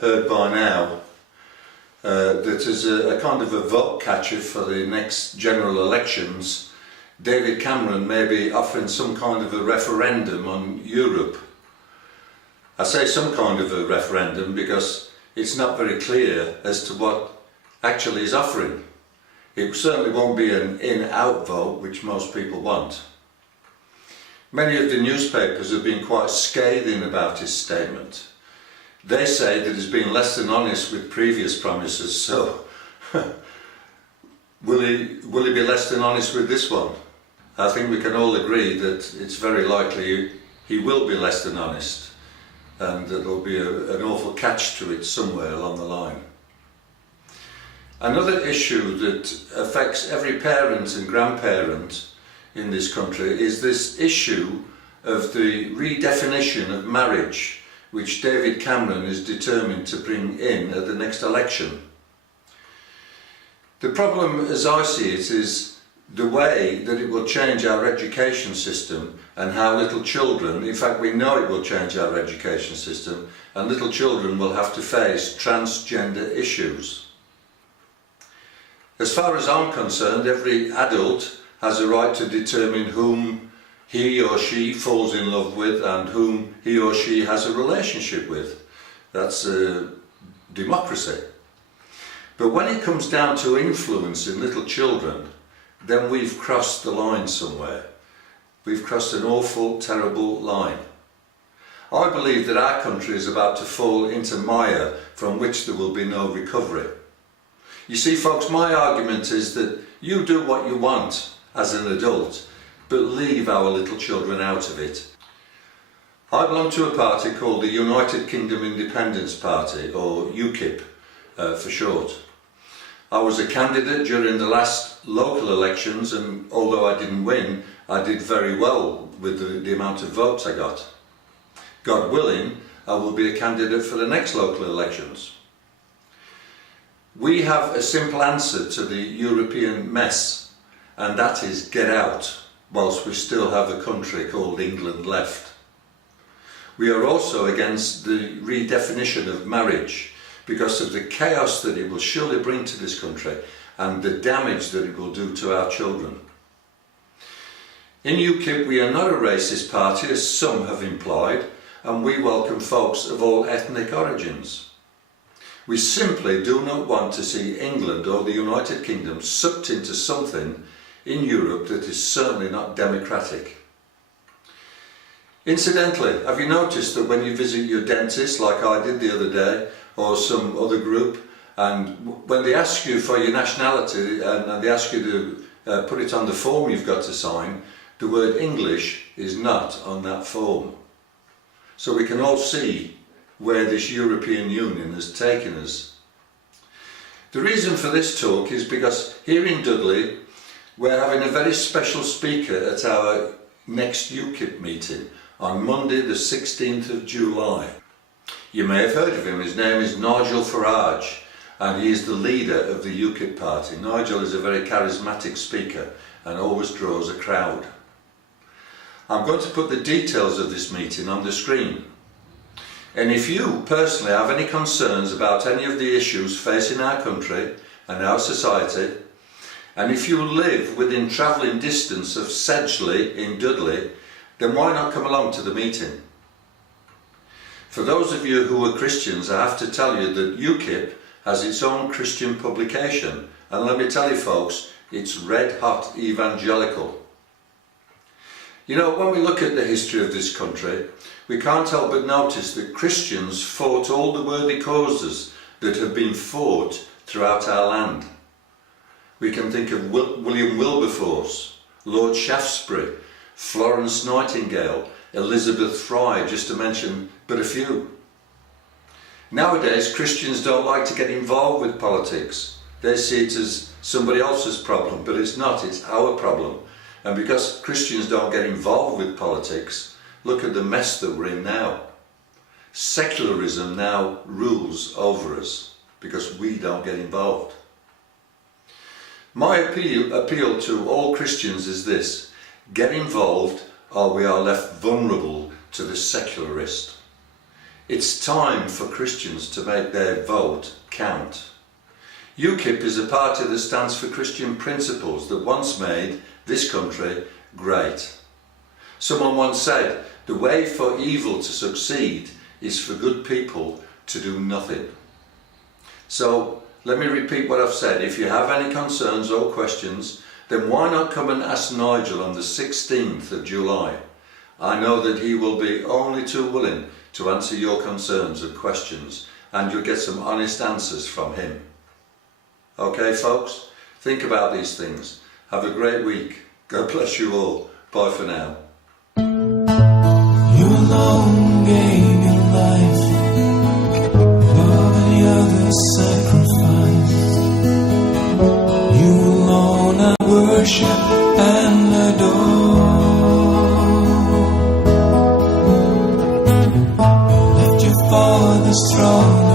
heard by now that as a kind of a vote catcher for the next general elections, David Cameron may be offering some kind of a referendum on Europe. I say some kind of a referendum because it's not very clear as to what actually is offering. It certainly won't be an in-out vote, which most people want. Many of the newspapers have been quite scathing about his statement. They say that he's been less than honest with previous promises, so will he be less than honest with this one? I think we can all agree that it's very likely he will be less than honest, and that there'll be an awful catch to it somewhere along the line. Another issue that affects every parent and grandparent in this country is this issue of the redefinition of marriage, which David Cameron is determined to bring in at the next election. The problem, as I see it, is the way that it will change our education system and how little children, in fact we know it will change our education system, and little children will have to face transgender issues. As far as I'm concerned, every adult has a right to determine whom he or she falls in love with and whom he or she has a relationship with. That's democracy. But when it comes down to influencing little children, then we've crossed the line somewhere. We've crossed an awful, terrible line. I believe that our country is about to fall into mire from which there will be no recovery. You see, folks, my argument is that you do what you want as an adult, but leave our little children out of it. I belong to a party called the United Kingdom Independence Party, or UKIP for short. I was a candidate during the last local elections, and although I didn't win, I did very well with the amount of votes I got. God willing, I will be a candidate for the next local elections. We have a simple answer to the European mess, and that is get out, whilst we still have a country called England left. We are also against the redefinition of marriage because of the chaos that it will surely bring to this country and the damage that it will do to our children. In UKIP we are not a racist party, as some have implied, and we welcome folks of all ethnic origins. We simply do not want to see England or the United Kingdom sucked into something in Europe that is certainly not democratic. Incidentally, have you noticed that when you visit your dentist, like I did the other day, or some other group, and when they ask you for your nationality and they ask you to put it on the form you've got to sign, the word English is not on that form. So we can all see where this European Union has taken us. The reason for this talk is because here in Dudley we're having a very special speaker at our next UKIP meeting on Monday the 16th of July. You may have heard of him. His name is Nigel Farage, and he is the leader of the UKIP party. Nigel is a very charismatic speaker and always draws a crowd. I'm going to put the details of this meeting on the screen. And if you personally have any concerns about any of the issues facing our country and our society, and if you live within travelling distance of Sedgley in Dudley, then why not come along to the meeting? For those of you who are Christians, I have to tell you that UKIP has its own Christian publication, and let me tell you folks, it's red hot evangelical. You know, when we look at the history of this country, we can't help but notice that Christians fought all the worthy causes that have been fought throughout our land. We can think of William Wilberforce, Lord Shaftesbury, Florence Nightingale, Elizabeth Fry, just to mention but a few. Nowadays, Christians don't like to get involved with politics. They see it as somebody else's problem, but it's not, it's our problem. And because Christians don't get involved with politics, look at the mess that we're in now. Secularism now rules over us because we don't get involved. My appeal to all Christians is this: get involved or we are left vulnerable to the secularist. It's time for Christians to make their vote count. UKIP is a party that stands for Christian principles that once made this country great. Someone once said, the way for evil to succeed is for good people to do nothing. So let me repeat what I've said. If you have any concerns or questions, then why not come and ask Nigel on the 16th of July? I know that he will be only too willing to answer your concerns and questions, and you'll get some honest answers from him. Okay folks, think about these things. Have a great week. God bless you all. Bye for now. You alone gave your life above any other sacrifice. You alone I worship and adore. Left your Father's throne